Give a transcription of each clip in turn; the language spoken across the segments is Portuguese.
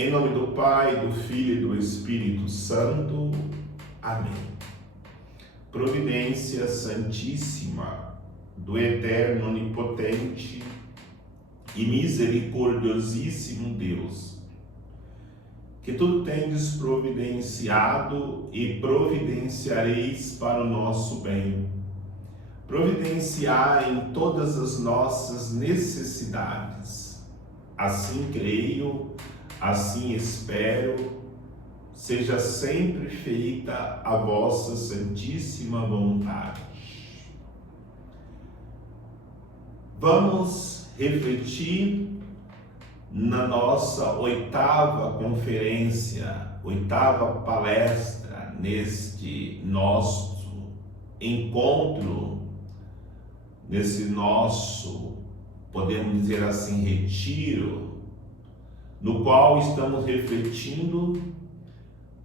Em nome do Pai, do Filho e do Espírito Santo. Amém. Providência Santíssima do Eterno, Onipotente e Misericordiosíssimo Deus, que tudo tendes providenciado e providenciareis para o nosso bem. Providenciar em todas as nossas necessidades. Assim creio, assim espero, seja sempre feita a vossa santíssima vontade. Vamos refletir na nossa oitava conferência, oitava palestra neste nosso encontro, nesse nosso, podemos dizer assim, retiro, no qual estamos refletindo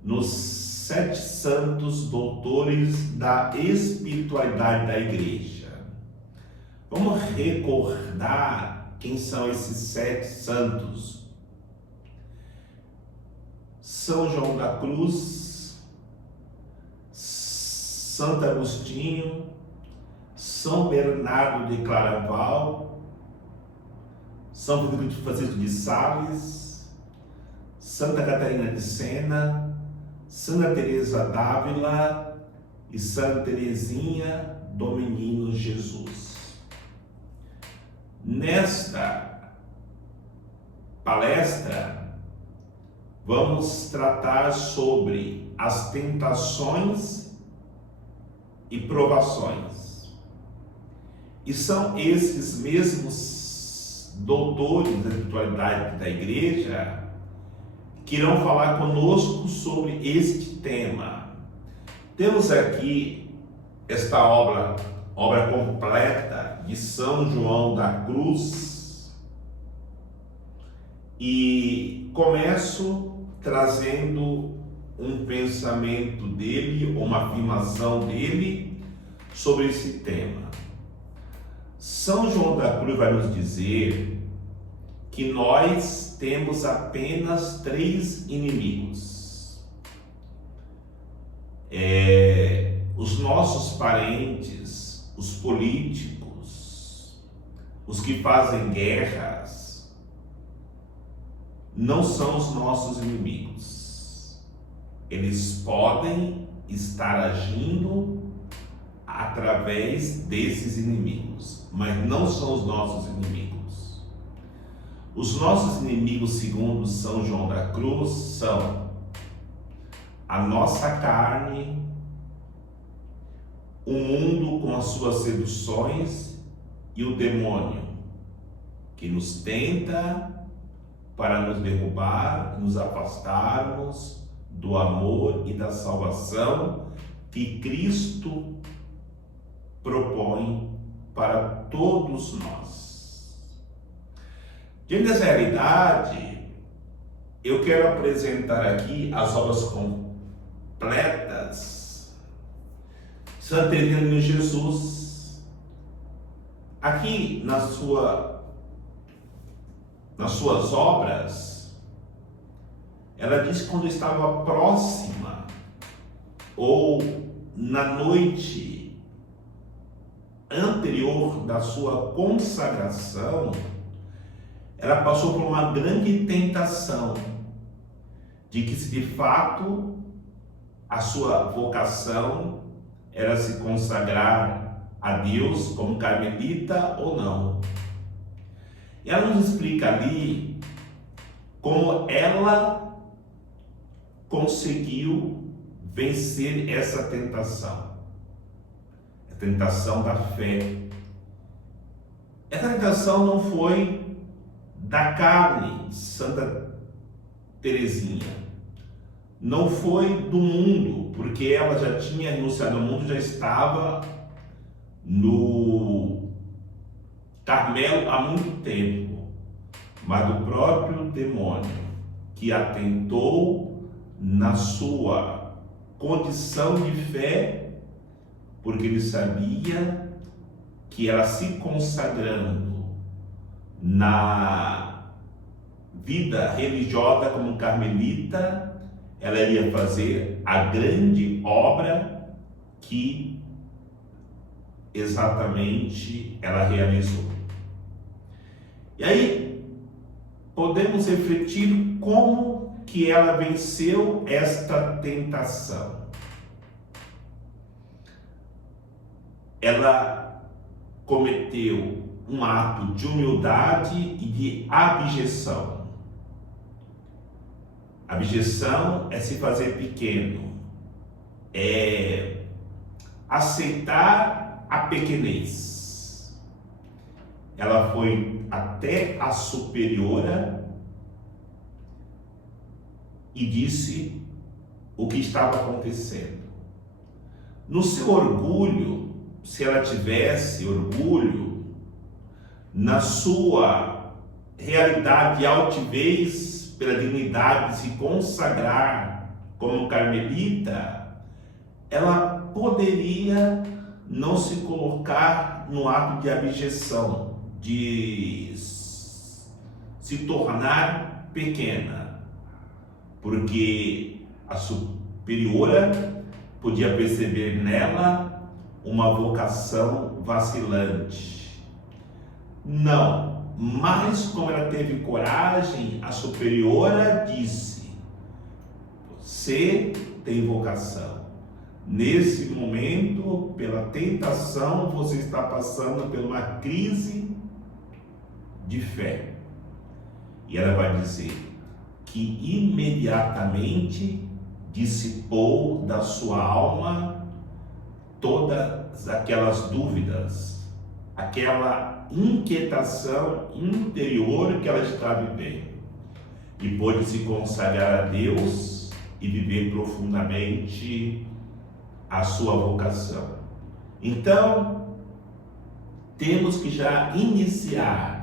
nos 7 santos doutores da espiritualidade da Igreja. Vamos recordar quem são esses 7 santos. São João da Cruz, Santo Agostinho, São Bernardo de Claraval, São Francisco de Sales, Santa Catarina de Sena, Santa Teresa d'Ávila e Santa Teresinha do Menino Jesus. Nesta palestra, vamos tratar sobre as tentações e provações. E são esses mesmos doutores da espiritualidade da Igreja que irão falar conosco sobre este tema. Temos aqui esta obra completa de São João da Cruz, e começo trazendo um pensamento dele, uma afirmação dele sobre esse tema. São João da Cruz vai nos dizer que nós temos apenas 3 inimigos. Os nossos parentes, os políticos, os que fazem guerras, não são os nossos inimigos. Eles podem estar agindo através desses inimigos, mas não são os nossos inimigos. Os nossos inimigos, segundo São João da Cruz, são a nossa carne, o mundo com as suas seduções e o demônio, que nos tenta para nos derrubar, nos afastarmos do amor e da salvação que Cristo propõe para todos nós. Diante dessa realidade, eu quero apresentar aqui as obras completas de Santa Teresinha do Menino Jesus. Aqui nas suas obras, ela diz que quando estava próxima ou na noite anterior da sua consagração, ela passou por uma grande tentação de que, se de fato a sua vocação era se consagrar a Deus como carmelita ou não. E ela nos explica ali como ela conseguiu vencer essa tentação, a tentação da fé. Essa tentação não foi da carne, Santa Teresinha, não foi do mundo, porque ela já tinha renunciado ao mundo, já estava no Carmelo há muito tempo, mas do próprio demônio que a tentou na sua condição de fé, porque ele sabia que ela se consagrando na vida religiosa como carmelita, ela iria fazer a grande obra que exatamente ela realizou. E aí podemos refletir como que ela venceu esta tentação. Ela cometeu um ato de humildade e de abjeção. Abjeção é se fazer pequeno, é aceitar a pequenez. Ela foi até a superiora e disse o que estava acontecendo. No seu orgulho, se ela tivesse orgulho, na sua realidade e altivez pela dignidade de se consagrar como carmelita, ela poderia não se colocar no ato de abjeção, de se tornar pequena, porque a superiora podia perceber nela uma vocação vacilante. Não, mas como ela teve coragem, a superiora disse: você tem vocação. Nesse momento, pela tentação, você está passando por uma crise de fé. E ela vai dizer que imediatamente dissipou da sua alma todas aquelas dúvidas, aquela inquietação interior que ela está vivendo, e pôde se consagrar a Deus e viver profundamente a sua vocação. Então, temos que já iniciar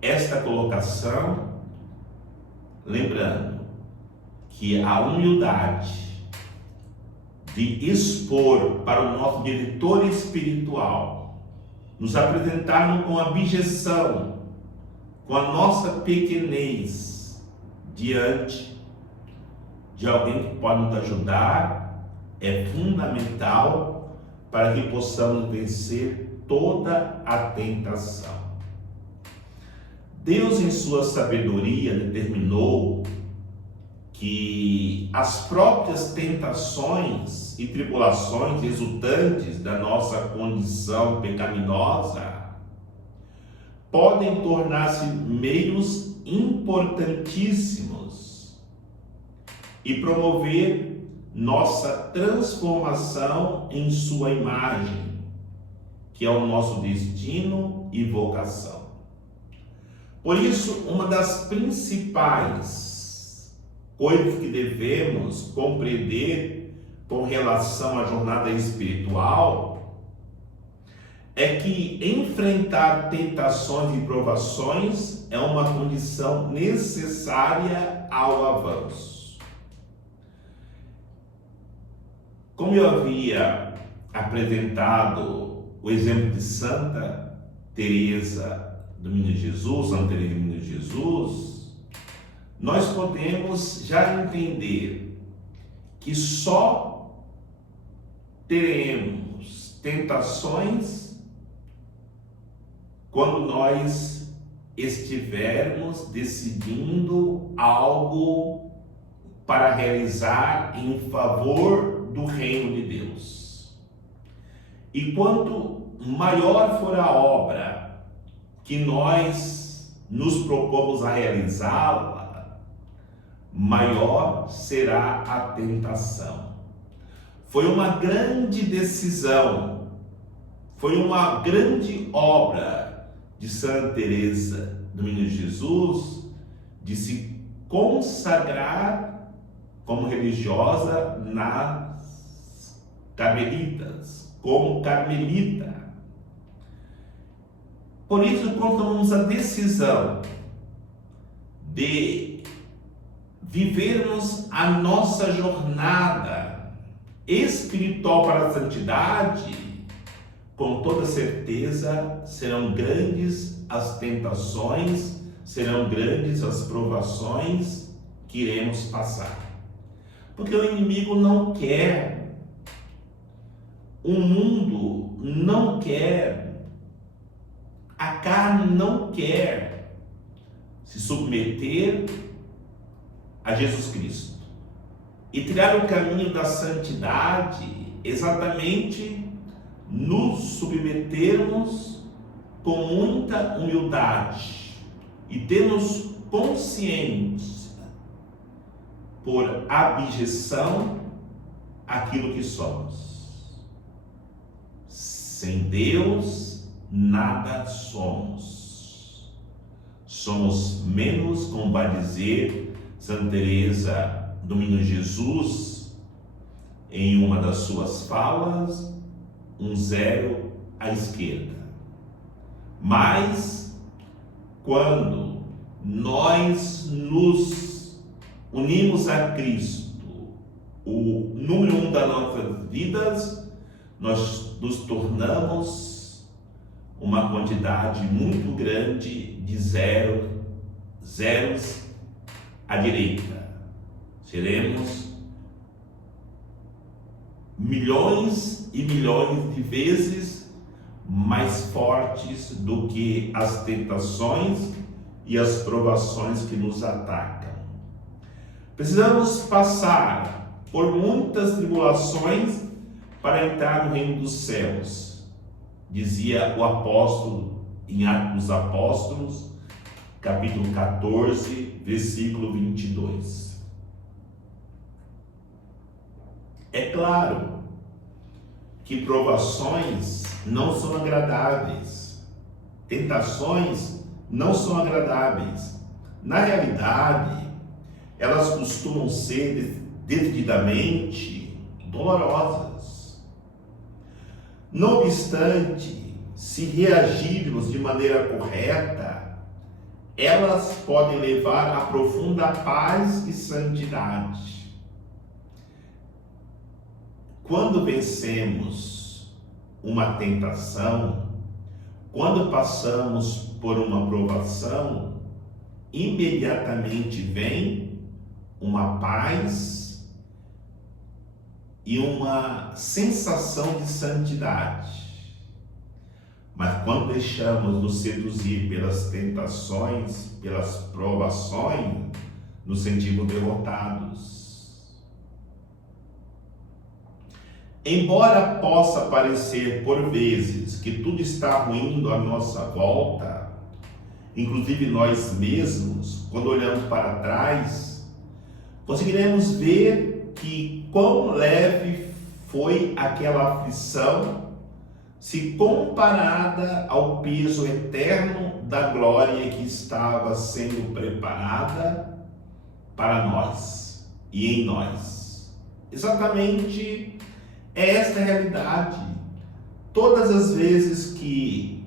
esta colocação, lembrando que a humildade de expor para o nosso diretor espiritual, nos apresentarmos com abjeção, com a nossa pequenez diante de alguém que pode nos ajudar, é fundamental para que possamos vencer toda a tentação. Deus, em sua sabedoria, determinou que as próprias tentações e tribulações resultantes da nossa condição pecaminosa podem tornar-se meios importantíssimos e promover nossa transformação em sua imagem, que é o nosso destino e vocação. Por isso, uma das principais coisas que devemos compreender com relação à jornada espiritual é que enfrentar tentações e provações é uma condição necessária ao avanço. Como eu havia apresentado o exemplo de Santa Teresa do Menino Jesus, Santa Teresa do Menino Jesus, nós podemos já entender que só teremos tentações quando nós estivermos decidindo algo para realizar em favor do reino de Deus. E quanto maior for a obra que nós nos propomos a realizá-la, maior será a tentação. Foi uma grande decisão, foi uma grande obra de Santa Teresa do Menino Jesus de se consagrar como religiosa nas carmelitas, como carmelita. Por isso, quando tomamos a decisão de vivermos a nossa jornada espiritual para a santidade, com toda certeza serão grandes as tentações, serão grandes as provações que iremos passar. Porque o inimigo não quer, o mundo não quer, a carne não quer se submeter a Jesus Cristo e trilhar o caminho da santidade, exatamente nos submetermos com muita humildade e termos consciência por abjeção aquilo que somos. Sem Deus nada somos. Somos menos, como vai dizer Santa Teresa do Menino Jesus em uma das suas falas, um zero à esquerda. Mas quando nós nos unimos a Cristo, o número 1 das nossas vidas, nós nos tornamos uma quantidade muito grande de zeros à direita. Seremos milhões e milhões de vezes mais fortes do que as tentações e as provações que nos atacam. Precisamos passar por muitas tribulações para entrar no reino dos céus, dizia o apóstolo em Atos dos Apóstolos, capítulo 14, versículo 22. É claro que provações não são agradáveis, tentações não são agradáveis. Na realidade, elas costumam ser decididamente dolorosas. Não obstante, se reagirmos de maneira correta, elas podem levar a profunda paz e santidade. Quando vencemos uma tentação, quando passamos por uma provação, imediatamente vem uma paz e uma sensação de santidade. Mas quando deixamos nos seduzir pelas tentações, pelas provações, nos sentimos derrotados. Embora possa parecer por vezes que tudo está ruindo à nossa volta, inclusive nós mesmos, quando olhamos para trás, conseguiremos ver que quão leve foi aquela aflição se comparada ao peso eterno da glória que estava sendo preparada para nós e em nós. Exatamente esta é a realidade. Todas as vezes que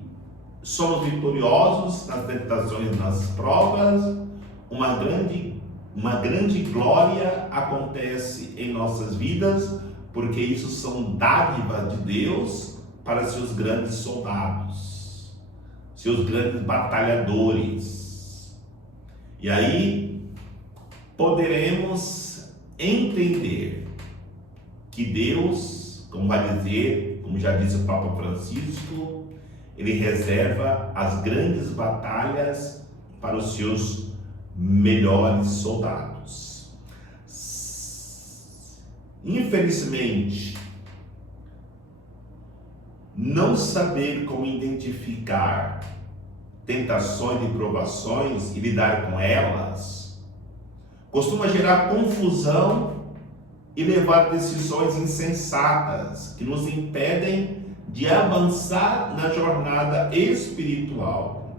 somos vitoriosos nas tentações, nas provas, uma grande glória acontece em nossas vidas, porque isso são dádivas de Deus para seus grandes soldados, seus grandes batalhadores. E aí poderemos entender que Deus, como vai dizer, como já disse o Papa Francisco, ele reserva as grandes batalhas para os seus melhores soldados. Infelizmente, não saber como identificar tentações e provações e lidar com elas costuma gerar confusão e levar decisões insensatas que nos impedem de avançar na jornada espiritual.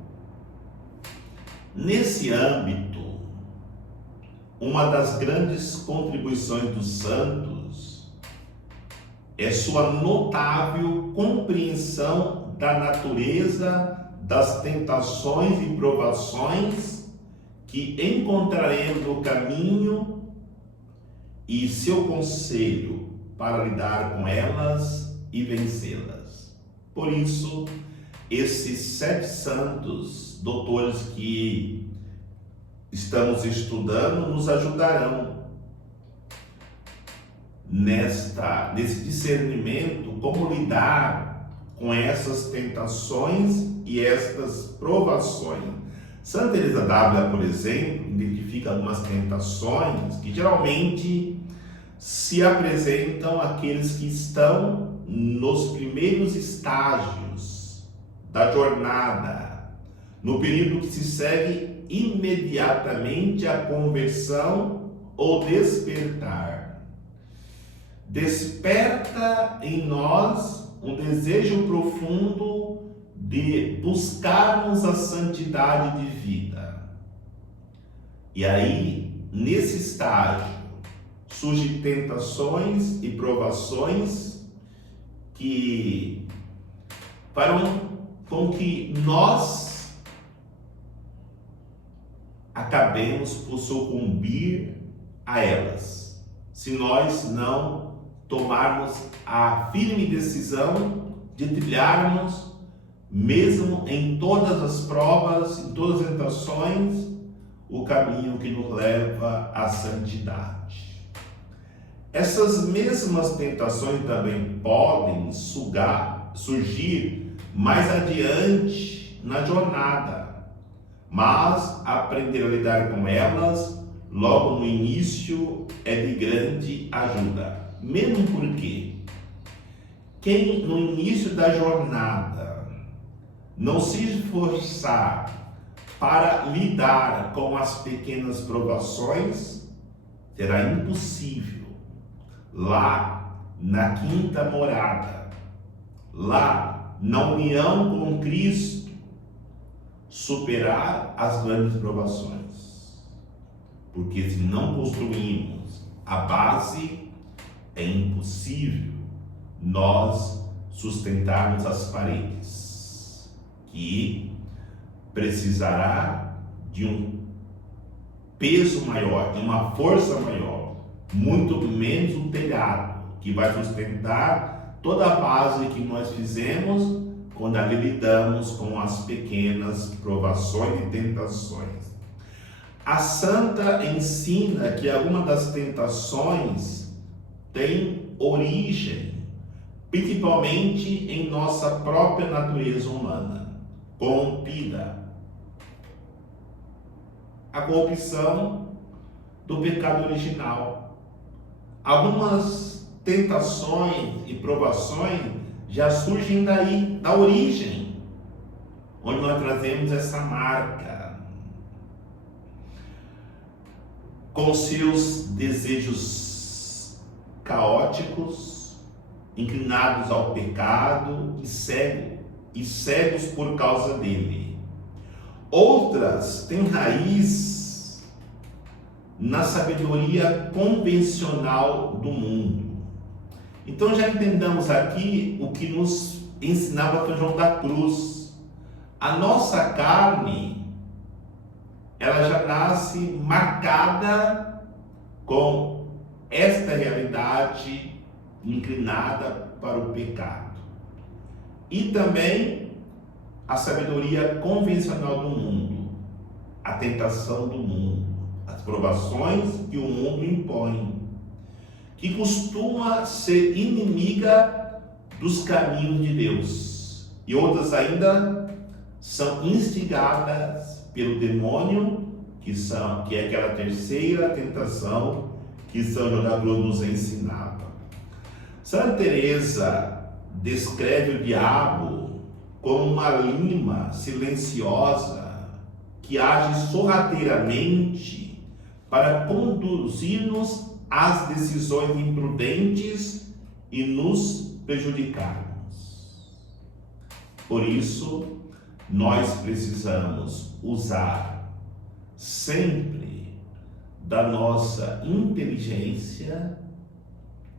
Nesse âmbito, uma das grandes contribuições dos santos é sua notável compreensão da natureza das tentações e provações que encontraremos no caminho e seu conselho para lidar com elas e vencê-las. Por isso, esses 7 santos doutores que estamos estudando nos ajudarão nesse discernimento, como lidar com essas tentações e estas provações. Santa Teresa d'Ávila, por exemplo, identifica algumas tentações que geralmente se apresentam àqueles que estão nos primeiros estágios da jornada, no período que se segue imediatamente à conversão ou despertar. Desperta em nós um desejo profundo de buscarmos a santidade de vida. E aí, nesse estágio, surgem tentações e provações que farão com que nós acabemos por sucumbir a elas, se nós não tomarmos a firme decisão de trilharmos, mesmo em todas as provas, em todas as tentações, o caminho que nos leva à santidade. Essas mesmas tentações também podem surgir mais adiante na jornada, mas aprender a lidar com elas logo no início é de grande ajuda. Mesmo porque quem no início da jornada não se esforçar para lidar com as pequenas provações, será impossível lá na quinta morada, lá na união com Cristo, superar as grandes provações. Porque se não construímos a base, é impossível nós sustentarmos as paredes, que precisará de um peso maior, de uma força maior, muito menos o telhado, que vai sustentar toda a base que nós fizemos quando ali lidamos com as pequenas provações e tentações. A santa ensina que alguma das tentações tem origem, principalmente em nossa própria natureza humana, corrompida. A corrupção do pecado original. Algumas tentações e provações já surgem daí, da origem, onde nós trazemos essa marca, com seus desejos caóticos, inclinados ao pecado e cegos por causa dele. Outras têm raiz na sabedoria convencional do mundo. Então já entendamos aqui o que nos ensinava São João da Cruz. A nossa carne, ela já nasce marcada com esta realidade inclinada para o pecado. E também a sabedoria convencional do mundo, a tentação do mundo, as provações que o mundo impõe, que costuma ser inimiga dos caminhos de Deus, e outras ainda são instigadas pelo demônio, que é aquela terceira tentação que São João da Cruz nos ensinava. Santa Teresa descreve o diabo como uma lima silenciosa que age sorrateiramente para conduzir-nos às decisões imprudentes e nos prejudicarmos. Por isso, nós precisamos usar sempre da nossa inteligência,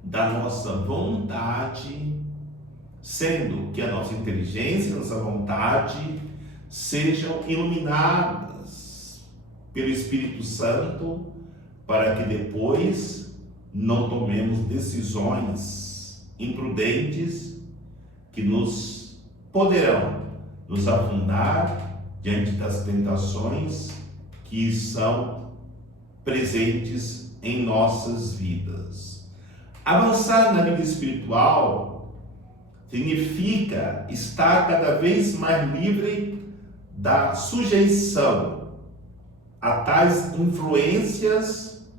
da nossa vontade, sendo que a nossa inteligência e a nossa vontade sejam iluminadas pelo Espírito Santo, para que depois não tomemos decisões imprudentes que poderão nos afundar diante das tentações que são presentes em nossas vidas. Avançar na vida espiritual significa estar cada vez mais livre da sujeição a tais influências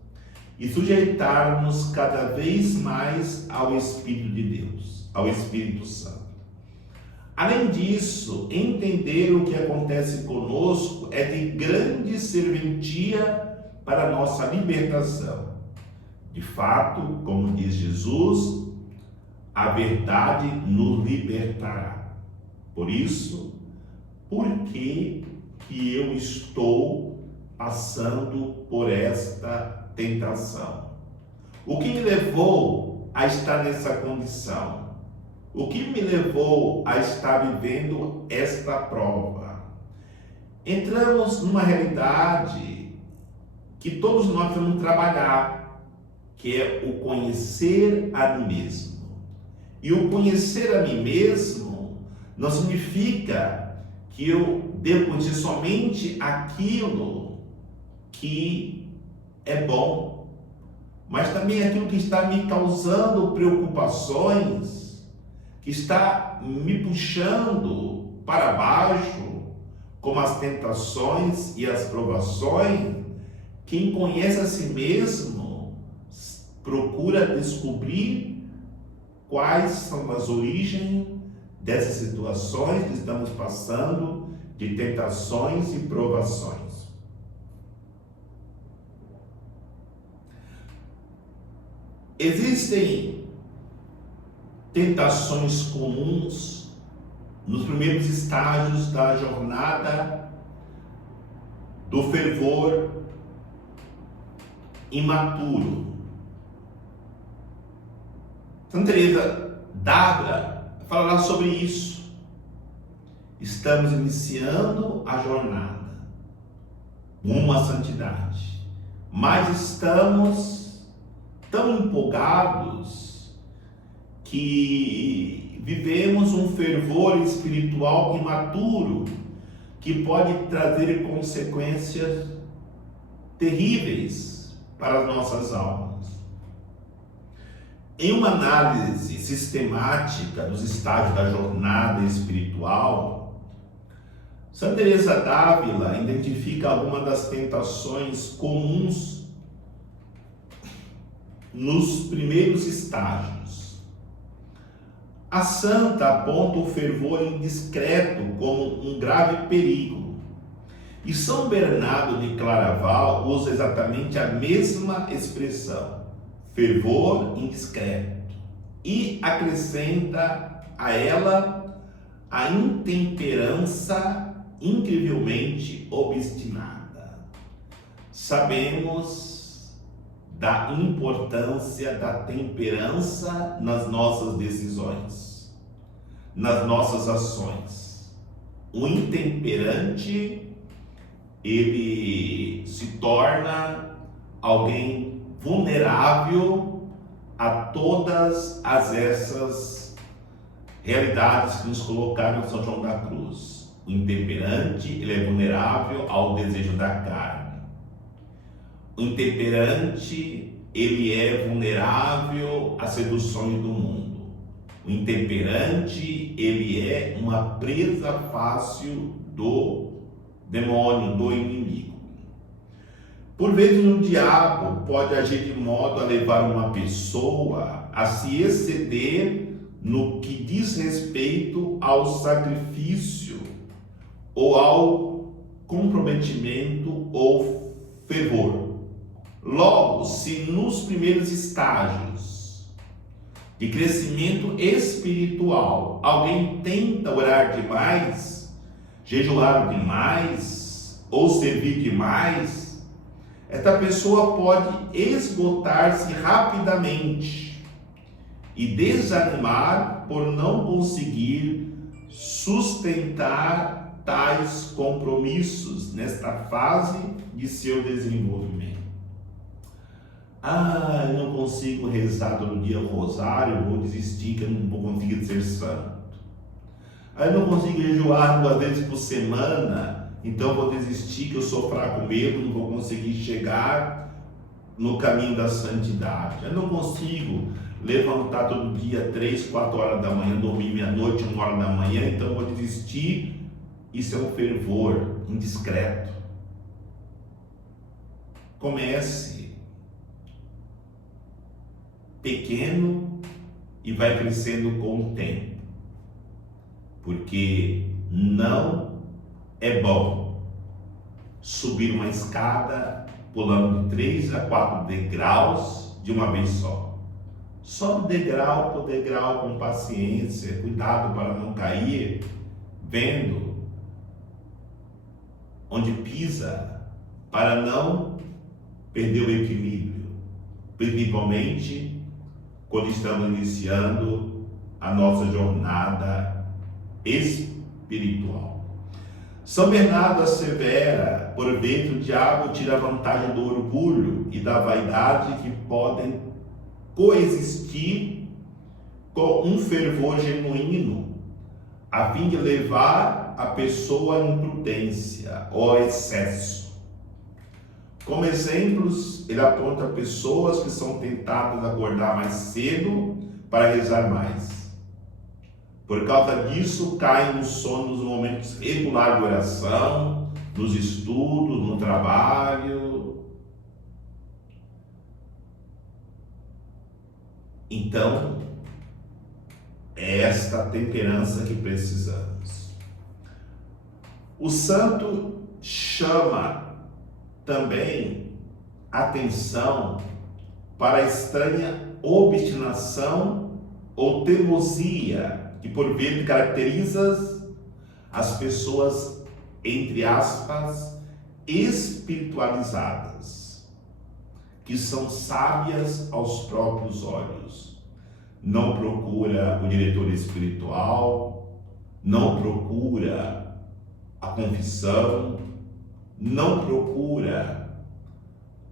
e sujeitar-nos cada vez mais ao Espírito de Deus, ao Espírito Santo. Além disso, entender o que acontece conosco é de grande serventia para a nossa libertação. De fato, como diz Jesus, a verdade nos libertará. Por isso, por que eu estou passando por esta tentação? O que me levou a estar nessa condição? O que me levou a estar vivendo esta prova? Entramos numa realidade que todos nós vamos trabalhar, que é o conhecer a mim mesmo. E o conhecer a mim mesmo não significa que eu devo conhecer somente aquilo que é bom, mas também aquilo que está me causando preocupações, que está me puxando para baixo, como as tentações e as provações. Quem conhece a si mesmo procura descobrir quais são as origens dessas situações que estamos passando, de tentações e provações. Existem tentações comuns nos primeiros estágios da jornada do fervor imaturo. Santa Teresa d'Ávila falará sobre isso. Estamos iniciando a jornada rumo à santidade, mas estamos tão empolgados que vivemos um fervor espiritual imaturo que pode trazer consequências terríveis para as nossas almas. Em uma análise sistemática dos estágios da jornada espiritual, Santa Teresa d'Ávila identifica algumas das tentações comuns nos primeiros estágios. A santa aponta o fervor indiscreto como um grave perigo. E São Bernardo de Claraval usa exatamente a mesma expressão, fervor indiscreto, e acrescenta a ela a intemperança incrivelmente obstinada. Sabemos da importância da temperança nas nossas decisões, nas nossas ações. O intemperante, ele se torna alguém vulnerável a todas essas realidades que nos colocaram em São João da Cruz. O intemperante, ele é vulnerável ao desejo da carne. O intemperante, ele é vulnerável às seduções do mundo. O intemperante, ele é uma presa fácil do demônio, do inimigo. Por vezes o diabo pode agir de modo a levar uma pessoa a se exceder no que diz respeito ao sacrifício ou ao comprometimento ou fervor. Logo, se nos primeiros estágios de crescimento espiritual alguém tenta orar demais, jejuar demais ou servir demais, esta pessoa pode esgotar-se rapidamente e desanimar por não conseguir sustentar tais compromissos nesta fase de seu desenvolvimento. Eu não consigo rezar todo dia o rosário, vou desistir que eu não vou conseguir ser santo. Eu não consigo jejuar 2 vezes por semana, então eu vou desistir, que eu sou fraco mesmo, não vou conseguir chegar no caminho da santidade. Eu não consigo levantar todo dia 3, 4 horas da manhã, dormir meia-noite, 1 hora da manhã, então eu vou desistir. Isso é um fervor indiscreto. Comece pequeno e vai crescendo com o tempo, porque não é bom subir uma escada pulando de 3 a 4 degraus de uma vez só. Sobe degrau por degrau com paciência, cuidado para não cair, vendo onde pisa, para não perder o equilíbrio, principalmente quando estamos iniciando a nossa jornada espiritual. São Bernardo assevera: por vezes o diabo tira vantagem do orgulho e da vaidade que podem coexistir com um fervor genuíno, a fim de levar a pessoa à imprudência ou ao excesso. Como exemplos, ele aponta pessoas que são tentadas a acordar mais cedo para rezar mais. Por causa disso, caem no sono nos momentos regulares de oração, nos estudos, no trabalho. Então, é esta temperança que precisamos. O santo chama também atenção para a estranha obstinação ou teimosia que por vezes caracteriza as pessoas, entre aspas, espiritualizadas, que são sábias aos próprios olhos. Não procura o diretor espiritual, não procura a confissão, não procura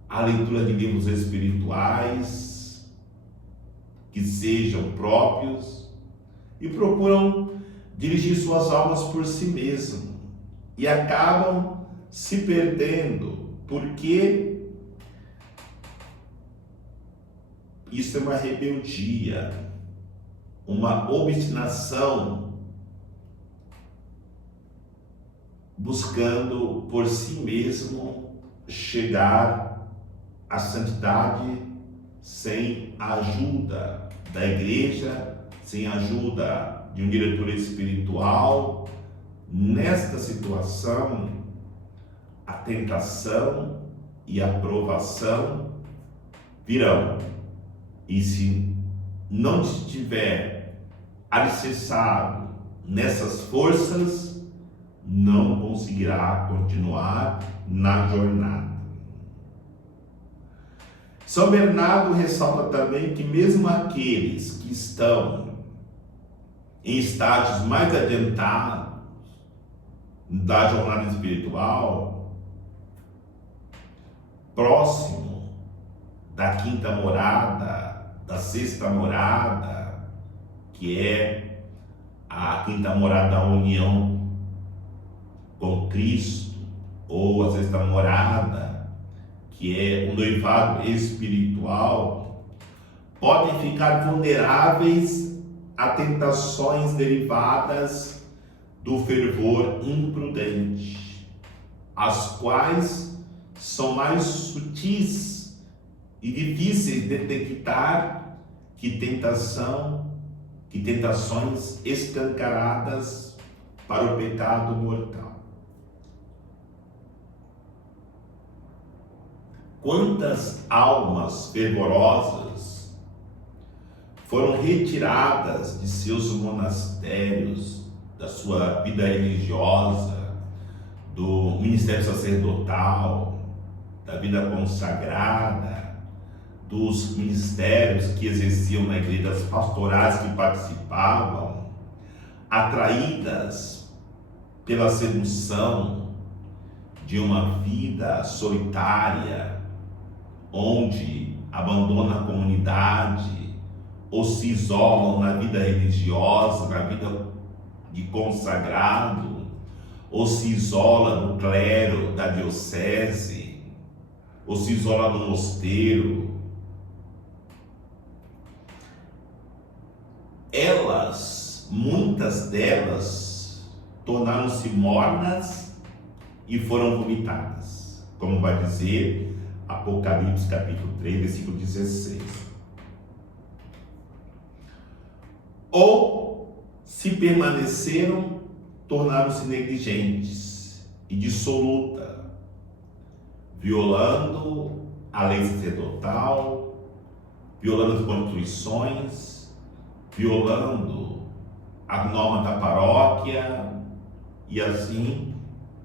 a leitura de livros espirituais que sejam próprios e procuram dirigir suas almas por si mesmo e acabam se perdendo, porque isso é uma rebeldia, uma obstinação, buscando por si mesmo chegar à santidade sem a ajuda da igreja, sem a ajuda de um diretor espiritual. Nesta situação, a tentação e a provação virão. E se não estiver alicerçado nessas forças, não conseguirá continuar na jornada. São Bernardo ressalta também que mesmo aqueles que estão em estágios mais adiantados da jornada espiritual, próximo da quinta morada, da sexta morada, que é a quinta morada da união com Cristo, ou a sexta morada, que é o noivado espiritual, podem ficar vulneráveis a tentações derivadas do fervor imprudente, as quais são mais sutis e difíceis de detectar que tentações escancaradas para o pecado mortal. Quantas almas fervorosas foram retiradas de seus monastérios, da sua vida religiosa, do ministério sacerdotal, da vida consagrada, dos ministérios que exerciam na igreja, das pastorais que participavam, atraídas pela sedução de uma vida solitária, onde abandonam a comunidade ou se isolam na vida religiosa, na vida de consagrado, ou se isola no clero da diocese, ou se isola no mosteiro. Muitas delas, tornaram-se mornas e foram vomitadas, como vai dizer Apocalipse capítulo 3, versículo 16. Ou, se permaneceram, tornaram-se negligentes e dissoluta, violando a lei sacerdotal, violando as constituições, violando a norma da paróquia e assim,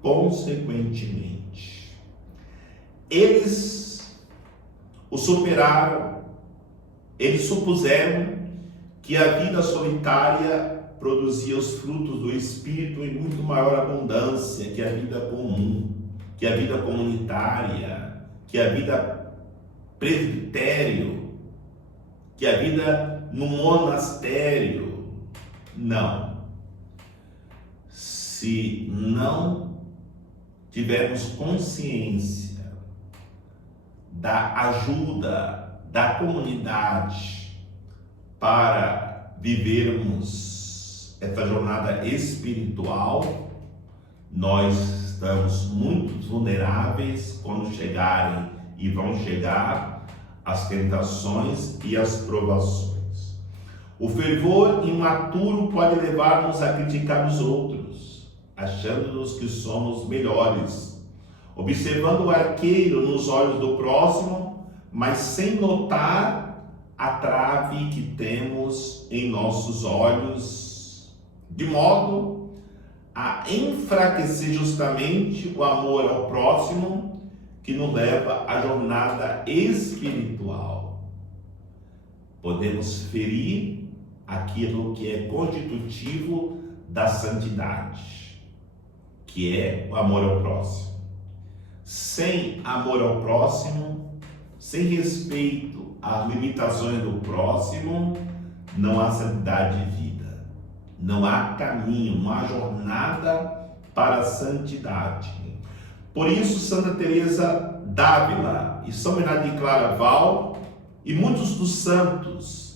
consequentemente. Eles o superaram, eles supuseram que a vida solitária produzia os frutos do Espírito em muito maior abundância que a vida comum, que a vida comunitária, que a vida presbitério, que a vida no monastério. Não. Se não tivermos consciência da ajuda da comunidade para vivermos essa jornada espiritual, nós estamos muito vulneráveis quando chegarem e vão chegar as tentações e as provações. O fervor imaturo pode levar-nos a criticar os outros, achando-nos que somos melhores, observando o arqueiro nos olhos do próximo, mas sem notar a trave que temos em nossos olhos, de modo a enfraquecer justamente o amor ao próximo que nos leva à jornada espiritual. Podemos ferir aquilo que é constitutivo da santidade, que é o amor ao próximo. Sem amor ao próximo, sem respeito às limitações do próximo, não há santidade de vida, não há caminho, não há jornada para a santidade. Por isso, Santa Teresa d'Ávila e São Bernardo de Claraval e muitos dos santos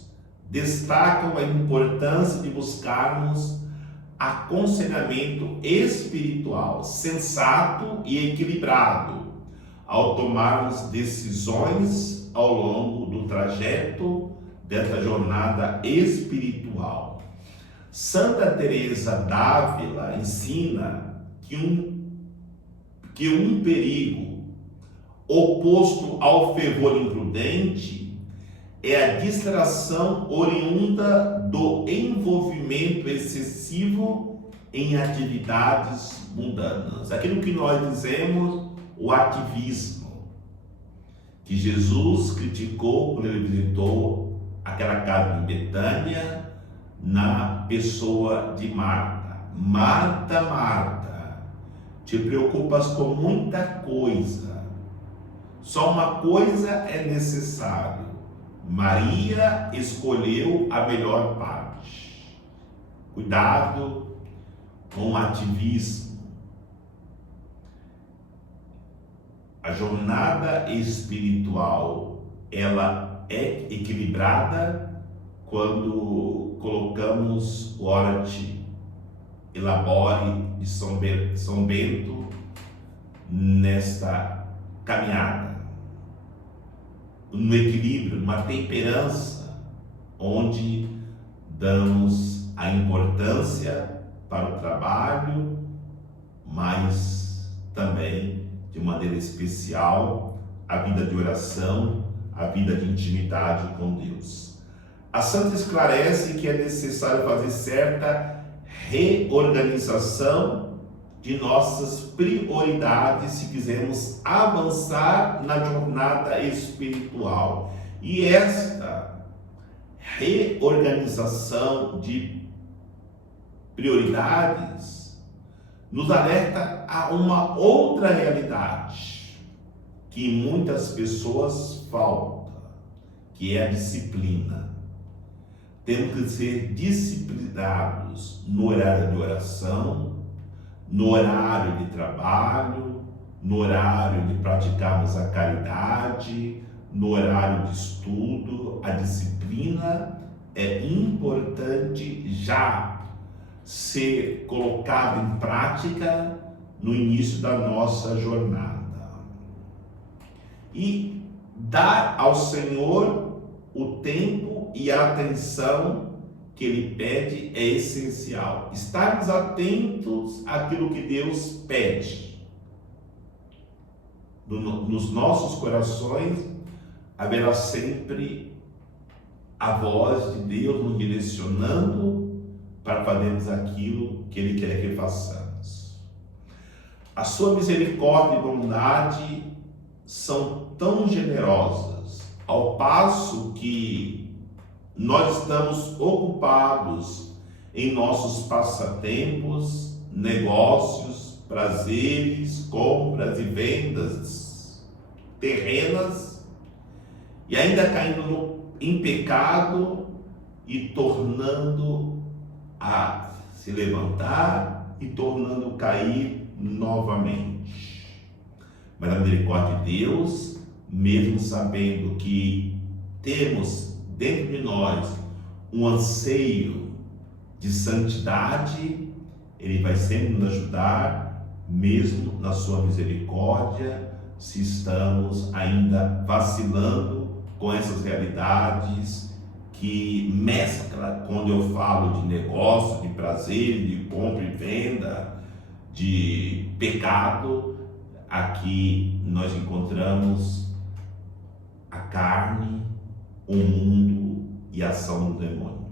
destacam a importância de buscarmos aconselhamento espiritual sensato e equilibrado ao tomarmos decisões ao longo do trajeto dessa jornada espiritual. Santa Teresa d'Ávila ensina que um perigo oposto ao fervor imprudente é a distração oriunda do envolvimento excessivo em atividades mundanas. Aquilo que nós dizemos, o ativismo, que Jesus criticou quando ele visitou aquela casa em Betânia, na pessoa de Marta. Marta, Marta, te preocupas com muita coisa, só uma coisa é necessário. Maria escolheu a melhor parte. Cuidado com o ativismo. A jornada espiritual, ela é equilibrada quando colocamos o Orate Elabore de São Bento nesta caminhada. No equilíbrio, numa temperança, onde damos a importância para o trabalho, mas também, de maneira especial, a vida de oração, a vida de intimidade com Deus. A Santa esclarece que é necessário fazer certa reorganização de nossas prioridades se quisermos avançar na jornada espiritual. E esta reorganização de prioridades nos alerta a uma outra realidade que muitas pessoas falta, que é a disciplina. Temos que ser disciplinados no horário de oração, no horário de trabalho, no horário de praticarmos a caridade, no horário de estudo. A disciplina é importante já ser colocada em prática no início da nossa jornada. E dar ao Senhor o tempo e a atenção que Ele pede é essencial. Estarmos atentos àquilo que Deus pede. Nos nossos corações haverá sempre a voz de Deus nos direcionando para fazermos aquilo que Ele quer que façamos. A sua misericórdia e bondade são tão generosas, ao passo que nós estamos ocupados em nossos passatempos, negócios, prazeres, compras e vendas terrenas, e ainda caindo em pecado e tornando a se levantar e tornando cair novamente. Mas a misericórdia de Deus, mesmo sabendo que temos dentro de nós um anseio de santidade, Ele vai sempre nos ajudar, mesmo na sua misericórdia, se estamos ainda vacilando com essas realidades que mescla quando eu falo de negócio, de prazer, de compra e venda, de pecado. Aqui nós encontramos a carne, o mundo e a ação do demônio.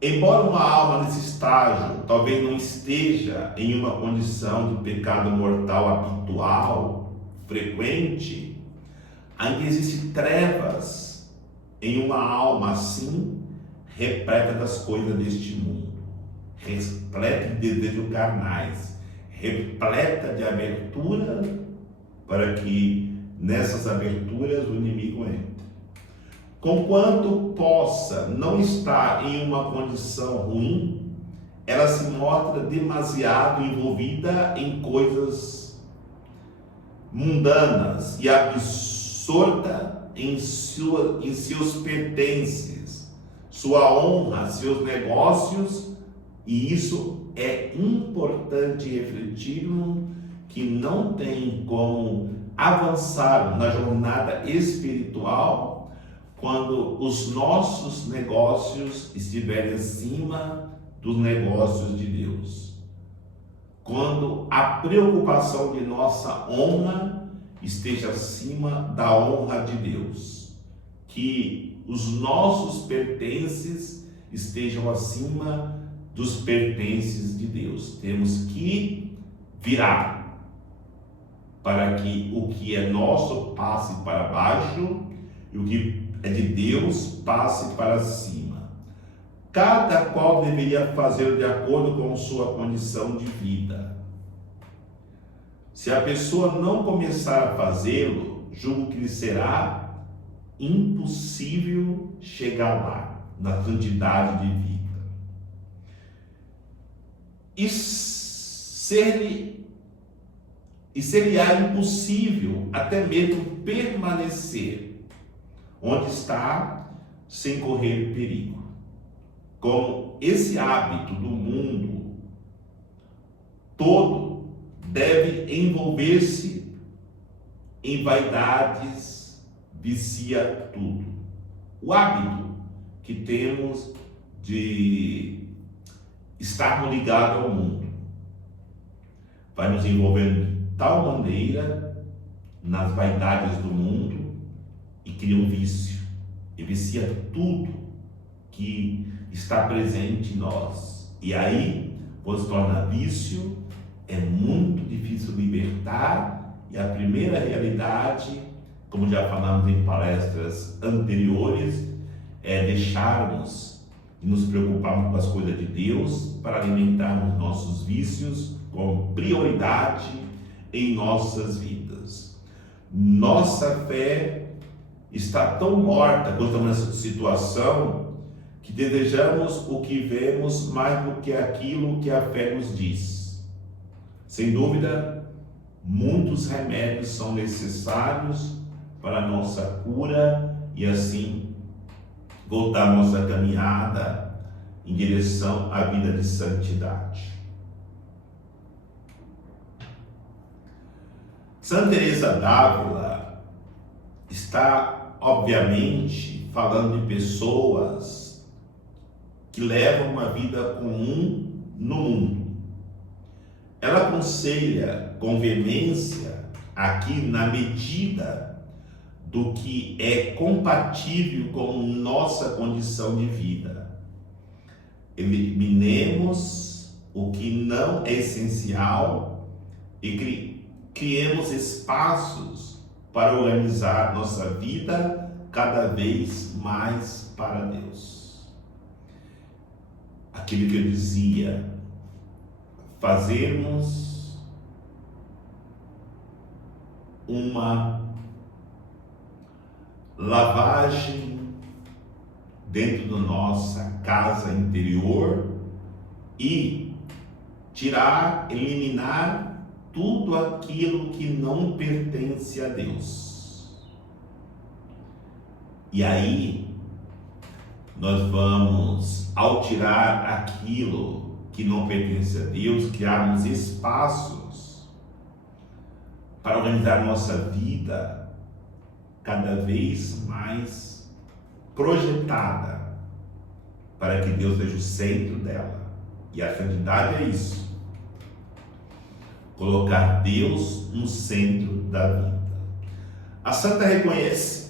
Embora uma alma nesse estágio talvez não esteja em uma condição de pecado mortal habitual, frequente, ainda existem trevas em uma alma assim, repleta das coisas deste mundo, repleta de desejos carnais, repleta de abertura para que nessas aberturas o inimigo entre. Conquanto possa não estar em uma condição ruim, ela se mostra demasiado envolvida em coisas mundanas e absorta em seus pertences, sua honra, seus negócios, e isso é importante refletirmos que não tem como avançar na jornada espiritual quando os nossos negócios estiverem acima dos negócios de Deus. Quando a preocupação de nossa honra esteja acima da honra de Deus. Que os nossos pertences estejam acima dos pertences de Deus. Temos que virar para que o que é nosso passe para baixo e o que é de Deus passe para cima. Cada qual deveria fazer de acordo com sua condição de vida. Se a pessoa não começar a fazê-lo, julgo que lhe será impossível chegar lá, na santidade de vida. E seria impossível até mesmo permanecer onde está sem correr perigo. Como esse hábito do mundo todo deve envolver-se em vaidades, vicia tudo. O hábito que temos de estarmos ligados ao mundo vai nos envolvendo de tal maneira nas vaidades do mundo e cria um vício, e vicia tudo que está presente em nós. E aí, quando se torna vício, é muito difícil libertar, e a primeira realidade, como já falamos em palestras anteriores, é deixarmos de nos preocuparmos com as coisas de Deus para alimentarmos nossos vícios com prioridade em nossas vidas. Nossa fé está tão morta quando estamos nessa situação que desejamos o que vemos mais do que aquilo que a fé nos diz. Sem dúvida, muitos remédios são necessários para a nossa cura e assim voltar a nossa caminhada em direção à vida de santidade. Santa Teresa d'Ávila está, obviamente, falando de pessoas que levam uma vida comum no mundo. Ela aconselha com veemência, aqui na medida do que é compatível com nossa condição de vida. Eliminemos o que não é essencial e criemos espaços para organizar nossa vida cada vez mais para Deus. Aquilo que eu dizia, fazermos uma lavagem dentro da nossa casa interior e eliminar tudo aquilo que não pertence a Deus. E aí, nós vamos, ao tirar aquilo que não pertence a Deus, criarmos espaços para organizar nossa vida cada vez mais projetada para que Deus seja o centro dela. E a santidade é isso. Colocar Deus no centro da vida. A santa reconhece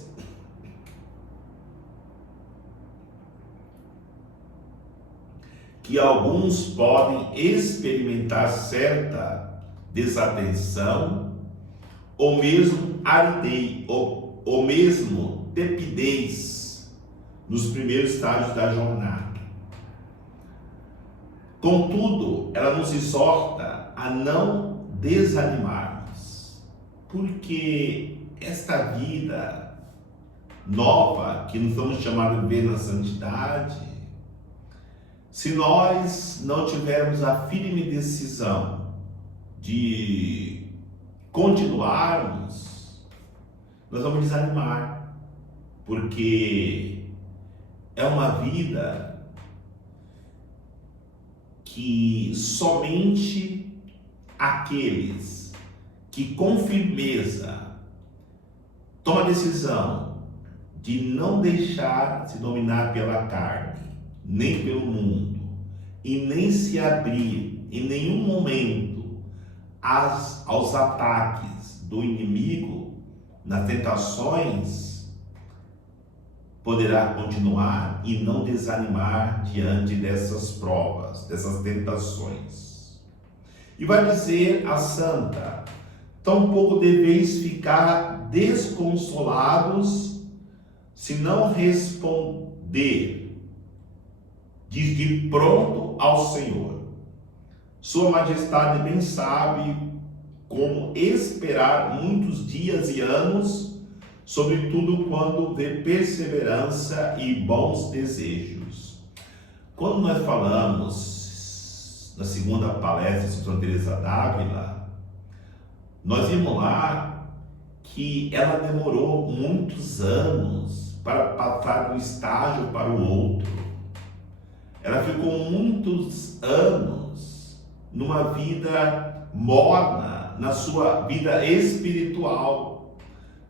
que alguns podem experimentar certa desatenção, ou mesmo aridez, ou mesmo tepidez nos primeiros estágios da jornada. Contudo, ela nos exorta a não desanimarmos, porque esta vida nova que nos vamos chamar de viver na santidade, se nós não tivermos a firme decisão de continuarmos, nós vamos desanimar, porque é uma vida que somente aqueles que com firmeza tomam a decisão de não deixar se dominar pela carne, nem pelo mundo, e nem se abrir em nenhum momento aos ataques do inimigo, nas tentações, poderá continuar e não desanimar diante dessas provas, dessas tentações. E vai dizer a santa: tampouco deveis ficar desconsolados se não responder de pronto ao Senhor. Sua Majestade bem sabe como esperar muitos dias e anos, sobretudo quando vê perseverança e bons desejos. Quando nós falamos na segunda palestra sobre Santa Teresa d'Ávila, nós vimos lá que ela demorou muitos anos para passar de um estágio para o outro. Ela ficou muitos anos numa vida morna, na sua vida espiritual.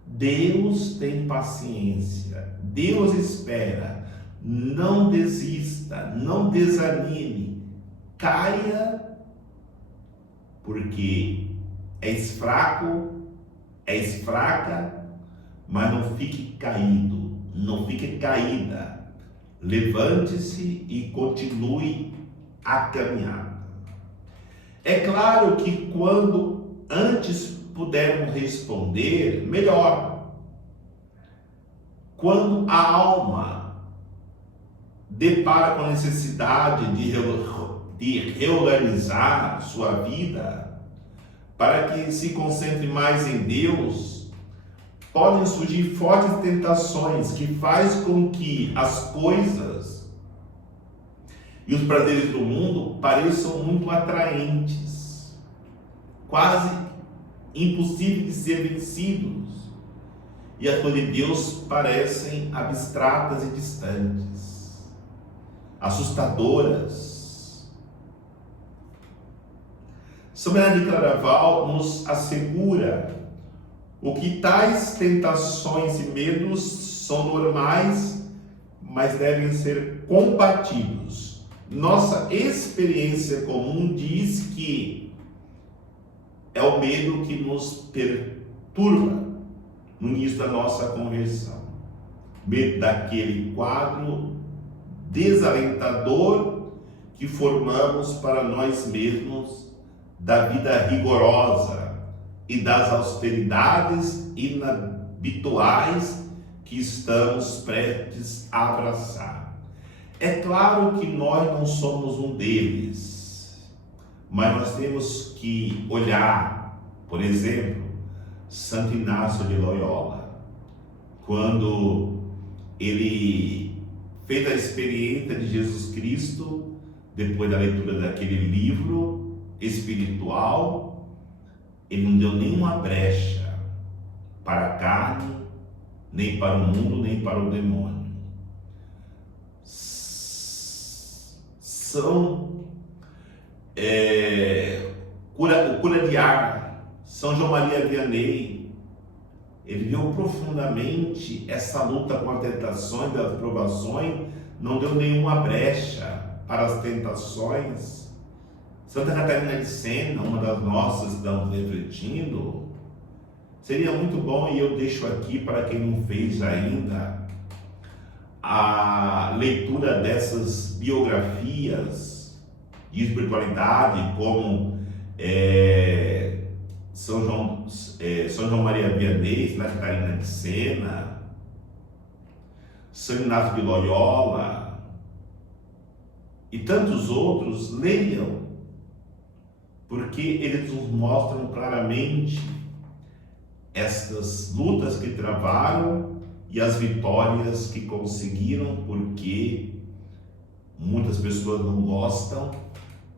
Deus tem paciência, Deus espera. Não desista, não desanime, caia, porque és fraco, és fraca, mas não fique caído, não fique caída. Levante-se e continue a caminhada. É claro que quando antes pudermos responder, melhor. Quando a alma depara com a necessidade de reorganizar sua vida para que se concentre mais em Deus, podem surgir fortes tentações que faz com que as coisas e os prazeres do mundo pareçam muito atraentes. quase impossíveis de ser vencidos, e as coisas de Deus parecem abstratas e distantes, assustadoras. São Bernardo de Claraval nos assegura o que tais tentações e medos são normais, mas devem ser combatidos. Nossa experiência comum diz que é o medo que nos perturba no início da nossa conversão. Medo daquele quadro desalentador que formamos para nós mesmos da vida rigorosa e das austeridades inabituais que estamos prestes a abraçar. É claro que nós não somos um deles, mas nós temos que olhar, por exemplo, Santo Inácio de Loyola, quando ele fez a experiência de Jesus Cristo, depois da leitura daquele livro espiritual, ele não deu nenhuma brecha para a carne, nem para o mundo, nem para o demônio. São o cura de ar, São João Maria Vianney, ele viu profundamente essa luta com as tentações, das provações, não deu nenhuma brecha para as tentações. Santa Catarina de Sena, uma das nossas que estamos refletindo, seria muito bom, e eu deixo aqui para quem não fez ainda, a leitura dessas biografias de espiritualidade, como São João Maria Vianney, Santa Catarina de Sena, São Inácio de Loyola e tantos outros. Leiam, porque eles nos mostram claramente estas lutas que travaram e as vitórias que conseguiram, porque muitas pessoas não gostam,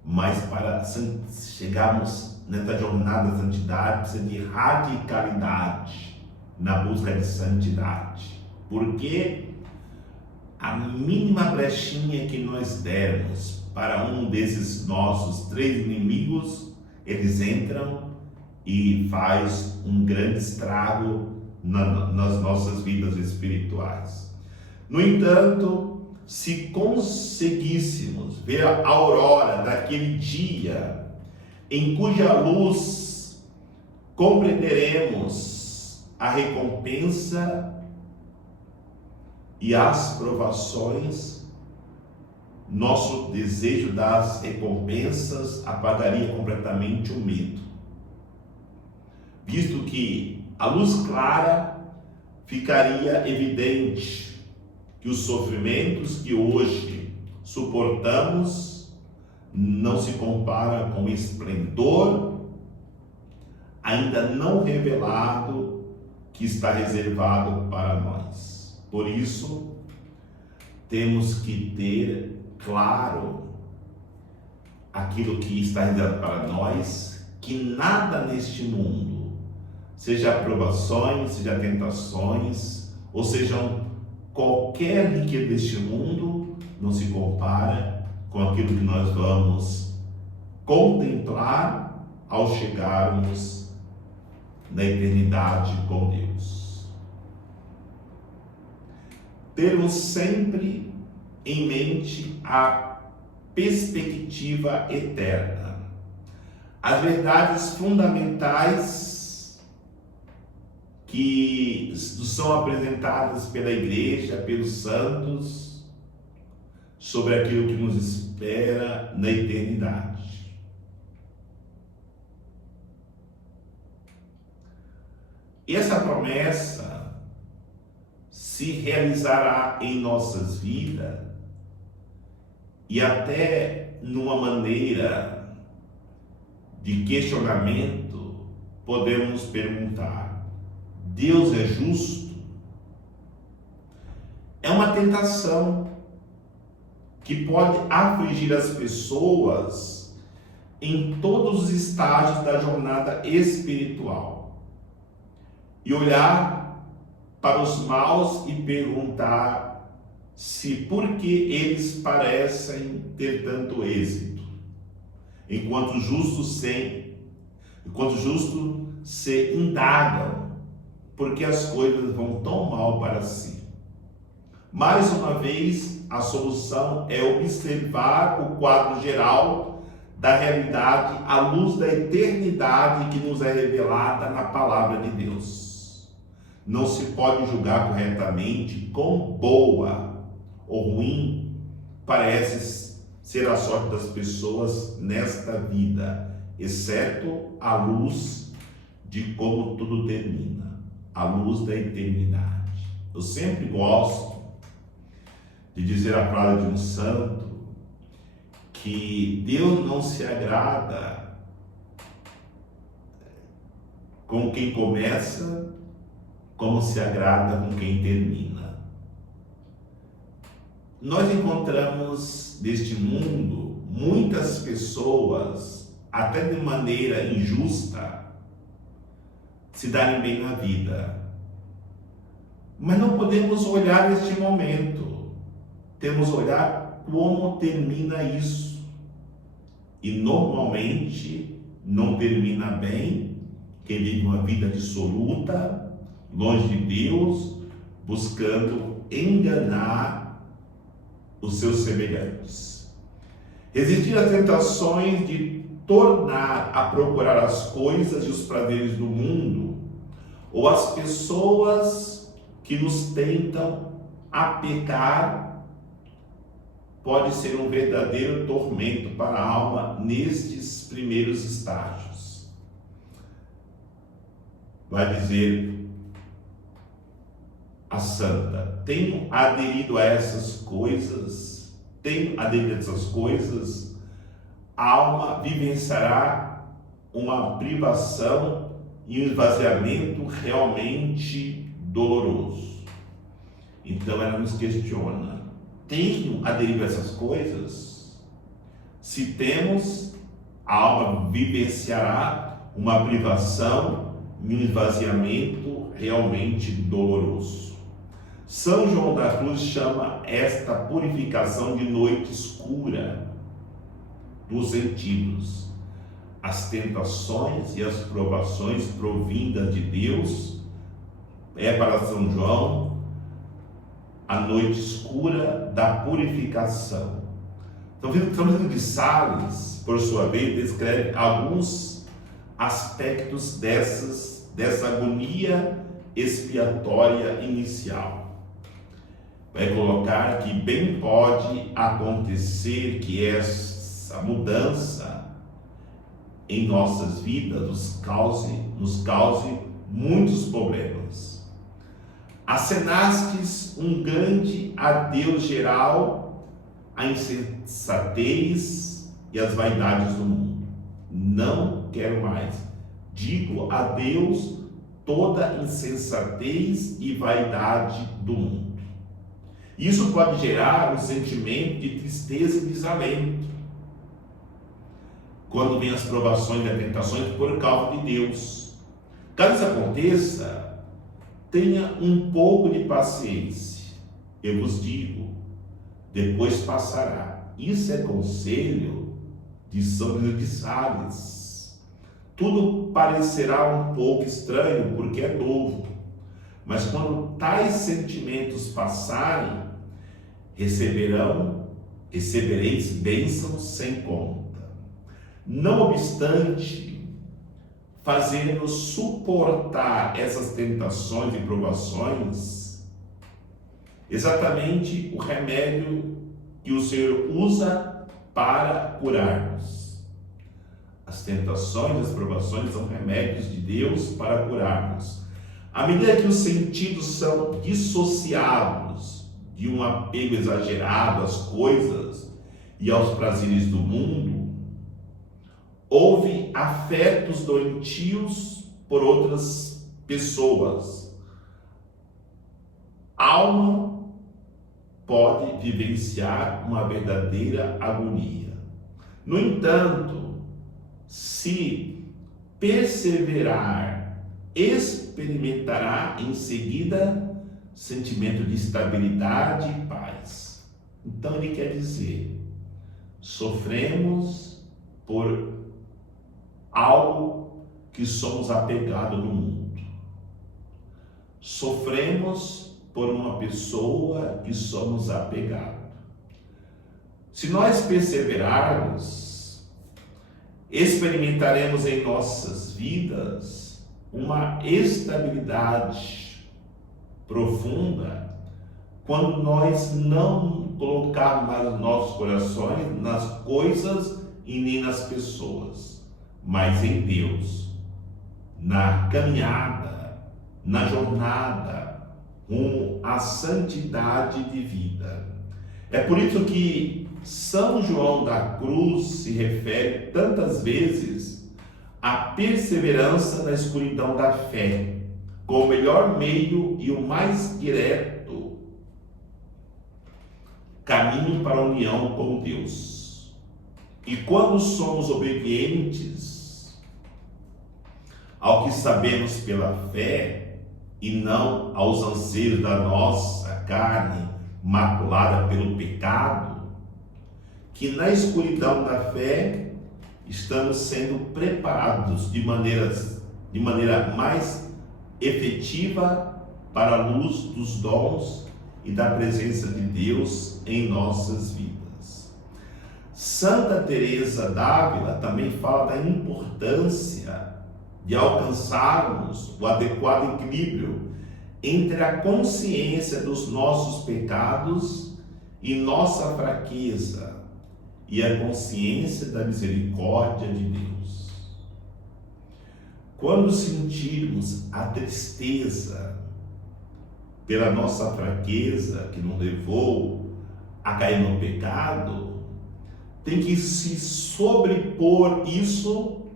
mas para chegarmos nessa jornada da santidade precisa de radicalidade na busca de santidade, porque a mínima brechinha que nós dermos para um desses nossos três inimigos, eles entram e faz um grande estrago nas nossas vidas espirituais. No entanto, se conseguíssemos ver a aurora daquele dia em cuja luz compreenderemos a recompensa e as provações, nosso desejo das recompensas apagaria completamente o medo, visto que a luz clara ficaria evidente que os sofrimentos que hoje suportamos não se compara com o esplendor ainda não revelado que está reservado para nós. Por isso, temos que ter claro aquilo que está reservado para nós, que nada neste mundo, seja provações, seja tentações, ou sejam qualquer riqueza deste mundo, não se compara com aquilo que nós vamos contemplar ao chegarmos na eternidade com Deus. Termos sempre em mente a perspectiva eterna, as verdades fundamentais que nos são apresentadas pela Igreja, pelos santos, sobre aquilo que nos espera na eternidade. E essa promessa se realizará em nossas vidas, e até numa maneira de questionamento podemos nos perguntar: Deus é justo? É uma tentação que pode afligir as pessoas em todos os estágios da jornada espiritual e olhar para os maus e perguntar se por que eles parecem ter tanto êxito, enquanto justos se indagam porque as coisas vão tão mal para si. Mais uma vez, a solução é observar o quadro geral da realidade à luz da eternidade que nos é revelada na palavra de Deus. Não se pode julgar corretamente quão boa ou ruim parece ser a sorte das pessoas nesta vida, exceto à luz de como tudo termina, à luz da eternidade. Eu sempre gosto de dizer a frase de um santo que Deus não se agrada com quem começa, como se agrada com quem termina. Nós encontramos neste mundo muitas pessoas, até de maneira injusta, se darem bem na vida. Mas não podemos olhar este momento. Temos que olhar como termina isso. E normalmente não termina bem quem vive uma vida dissoluta, longe de Deus, buscando enganar os seus semelhantes. Resistir às tentações de tornar a procurar as coisas e os prazeres do mundo, ou as pessoas que nos tentam a pecar, pode ser um verdadeiro tormento para a alma nestes primeiros estágios. Vai dizer a santa: tenho aderido a essas coisas, a alma vivenciará uma privação e um esvaziamento realmente doloroso. Então ela nos questiona: tenho aderido a essas coisas? Se temos, a alma vivenciará uma privação e um esvaziamento realmente doloroso. São João da Cruz chama esta purificação de noite escura dos sentidos. As tentações e as provações provindas de Deus é para São João a noite escura da purificação. Então, São Vicente de Sales, por sua vez, descreve alguns aspectos dessa agonia expiatória inicial. Vai colocar que bem pode acontecer que essa mudança em nossas vidas nos cause muitos problemas. Acenastes um grande adeus geral à insensatez e às vaidades do mundo. Não quero mais. Digo adeus toda insensatez e vaidade do mundo. Isso pode gerar um sentimento de tristeza e desalento quando vem as provações e as tentações por causa de Deus. Caso isso aconteça, tenha um pouco de paciência. Eu vos digo, depois passará. Isso é conselho de São Vicente de Sales. Tudo parecerá um pouco estranho porque é novo, mas quando tais sentimentos passarem, recebereis bênçãos sem conta. Não obstante, fazendo suportar essas tentações e provações, exatamente o remédio que o Senhor usa para curar-nos. As tentações e as provações são remédios de Deus para curar-nos. À medida que os sentidos são dissociados de um apego exagerado às coisas e aos prazeres do mundo, houve afetos doentios por outras pessoas. A alma pode vivenciar uma verdadeira agonia. No entanto, se perseverar, experimentará em seguida sentimento de estabilidade e paz. Então ele quer dizer, sofremos por algo que somos apegados no mundo. Sofremos por uma pessoa que somos apegados. Se nós perseverarmos, experimentaremos em nossas vidas uma estabilidade profunda quando nós não colocarmos mais os nossos corações nas coisas e nem nas pessoas, mas em Deus, na caminhada, na jornada rumo à santidade de vida. É por isso que São João da Cruz se refere tantas vezes à perseverança na escuridão da fé, como o melhor meio e o mais direto caminho para a união com Deus. E quando somos obedientes ao que sabemos pela fé e não aos anseios da nossa carne maculada pelo pecado, que na escuridão da fé estamos sendo preparados de maneira mais efetiva para a luz dos dons e da presença de Deus em nossas vidas. Santa Teresa d'Ávila também fala da importância de alcançarmos o adequado equilíbrio entre a consciência dos nossos pecados e nossa fraqueza e a consciência da misericórdia de Deus. Quando sentirmos a tristeza pela nossa fraqueza que nos levou a cair no pecado, tem que se sobrepor isso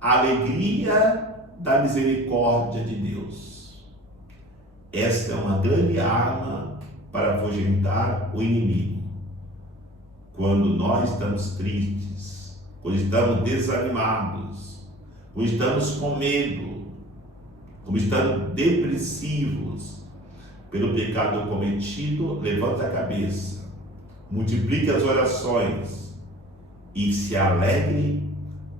à alegria da misericórdia de Deus. Esta é uma grande arma para afugentar o inimigo. Quando nós estamos tristes, quando estamos desanimados, quando estamos com medo, quando estamos depressivos pelo pecado cometido, levanta a cabeça, multiplique as orações e se alegre,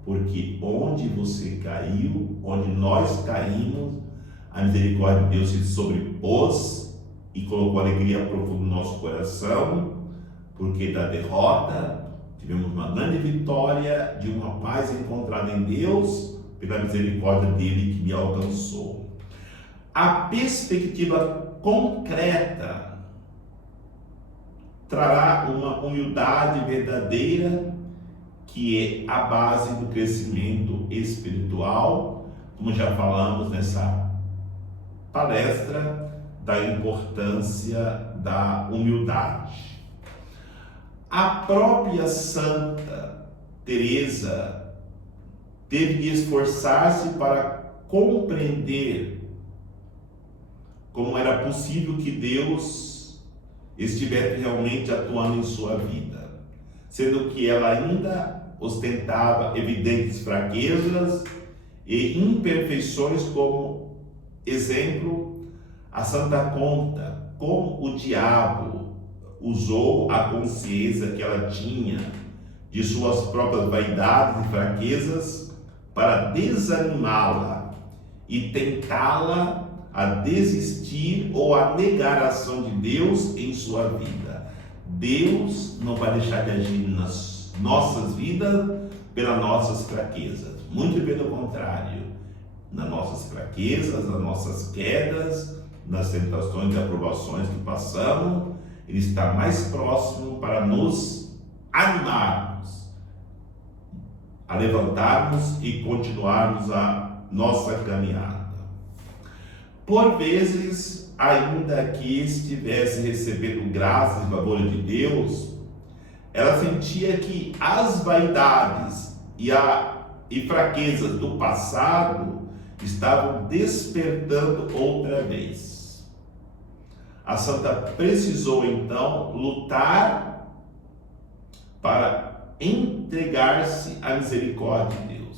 porque onde você caiu, onde nós caímos, a misericórdia de Deus se sobrepôs e colocou alegria profunda no nosso coração, porque da derrota tivemos uma grande vitória de uma paz encontrada em Deus pela misericórdia dele que me alcançou. A perspectiva concreta trará uma humildade verdadeira que é a base do crescimento espiritual, como já falamos nessa palestra, da importância da humildade. A própria Santa Teresa teve de esforçar-se para compreender como era possível que Deus estivesse realmente atuando em sua vida, sendo que ela ainda ostentava evidentes fraquezas e imperfeições. Como exemplo, a Santa conta como o diabo usou a consciência que ela tinha de suas próprias vaidades e fraquezas para desanimá-la e tentá-la a desistir ou a negar a ação de Deus em sua vida. Deus não vai deixar de agir nas nossas vidas pelas nossas fraquezas, muito pelo contrário, nas nossas fraquezas, nas nossas quedas, nas tentações e aprovações que passamos, Ele está mais próximo para nos animarmos, a levantarmos e continuarmos a nossa caminhada. Por vezes, ainda que estivesse recebendo graças e favores de Deus, ela sentia que as vaidades e fraquezas do passado estavam despertando outra vez. A santa precisou então lutar para entregar-se à misericórdia de Deus.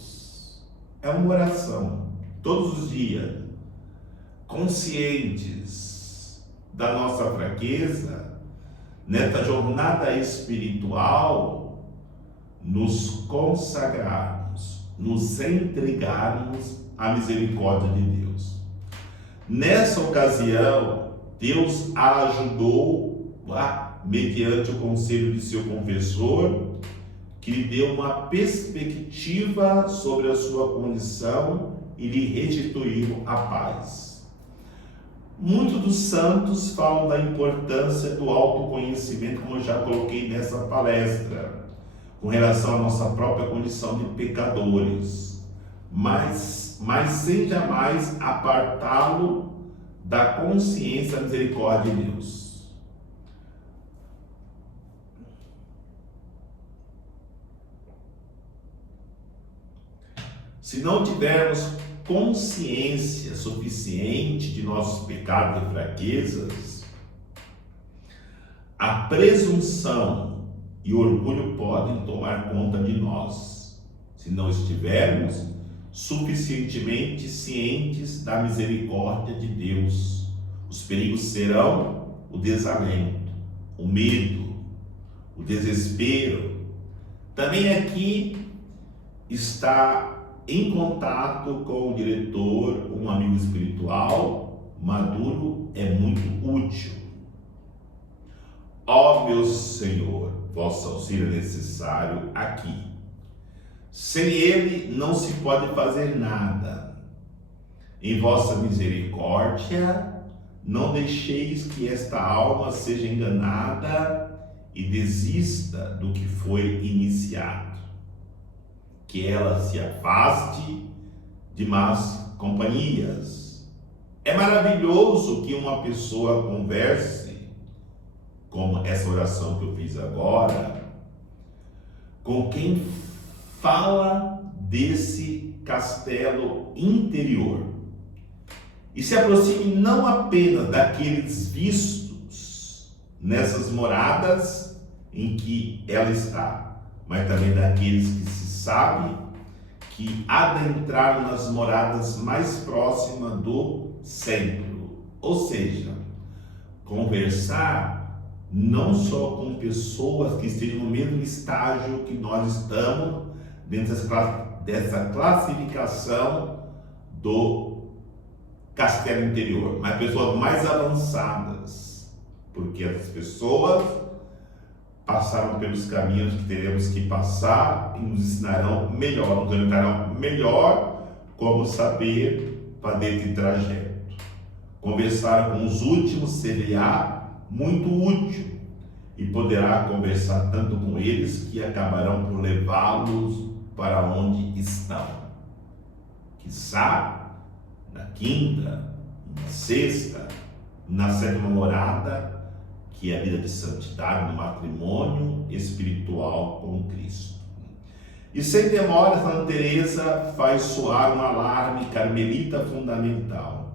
é uma oração, todos os dias, conscientes da nossa fraqueza, nessa jornada espiritual, nos consagrarmos, nos entregarmos à misericórdia de Deus. Nessa ocasião, Deus a ajudou mediante o conselho de seu confessor, que lhe deu uma perspectiva sobre a sua condição e lhe restituiu a paz. Muitos dos santos falam da importância do autoconhecimento, como eu já coloquei nessa palestra, com relação à nossa própria condição de pecadores, mas sem jamais apartá-lo da consciência da misericórdia de Deus. Se não tivermos consciência suficiente de nossos pecados e fraquezas, a presunção e o orgulho podem tomar conta de nós, se não estivermos suficientemente cientes da misericórdia de Deus. Os perigos serão o desalento, o medo, o desespero. Também aqui está em contato com o diretor, um amigo espiritual maduro é muito útil. Ó meu Senhor, vosso auxílio é necessário aqui. Sem ele não se pode fazer nada. Em vossa misericórdia, não deixeis que esta alma seja enganada e desista do que foi iniciado. Que ela se afaste de más companhias. É maravilhoso que uma pessoa converse, como essa oração que eu fiz agora, com quem fala desse castelo interior e se aproxime não apenas daqueles vistos nessas moradas em que ela está, mas também daqueles que se sabe que adentraram nas moradas mais próximas do centro. Ou seja, conversar não só com pessoas que estejam no mesmo estágio que nós estamos, dentro dessa classificação do castelo interior, mas pessoas mais avançadas, porque as pessoas passaram pelos caminhos que teremos que passar e nos ensinarão melhor, nos orientarão melhor como saber fazer esse trajeto. Conversar com os últimos seria muito útil e poderá conversar tanto com eles que acabarão por levá-los para onde estão. Quiçá na quinta, na sexta, na sétima morada, que é a vida de santidade no matrimônio espiritual com Cristo. E sem demora, Santa Teresa faz soar um alarme carmelita fundamental.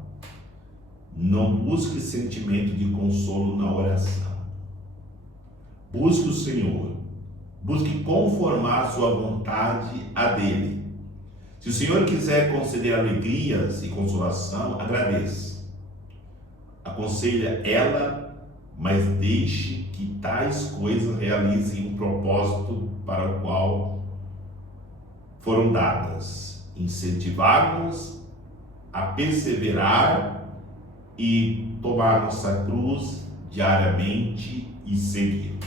Não busque sentimento de consolo na oração. Busque o Senhor. Busque conformar sua vontade a dele. Se o Senhor quiser conceder alegrias e consolação, agradeça. Aconselha ela, mas deixe que tais coisas realizem um propósito para o qual foram dadas. Incentivar-nos a perseverar e tomar nossa cruz diariamente e seguir.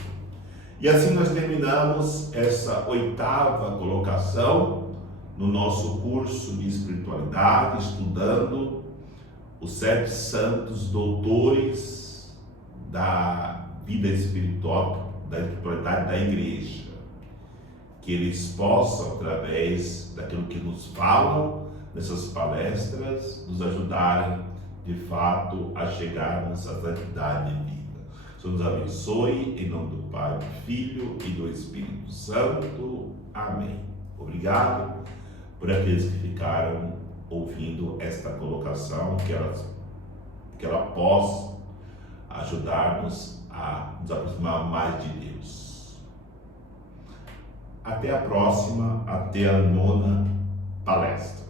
E assim nós terminamos essa 8ª colocação no nosso curso de espiritualidade, estudando os 7 santos doutores da vida espiritual, da espiritualidade da igreja, que eles possam, através daquilo que nos falam nessas palestras, nos ajudarem de fato a chegarmos à santidade de vida. O Senhor nos abençoe, em nome do Pai, do Filho e do Espírito Santo. Amém. Obrigado por aqueles que ficaram ouvindo esta colocação, que ela possa ajudar-nos a nos aproximar mais de Deus. Até a próxima, até a 9ª palestra.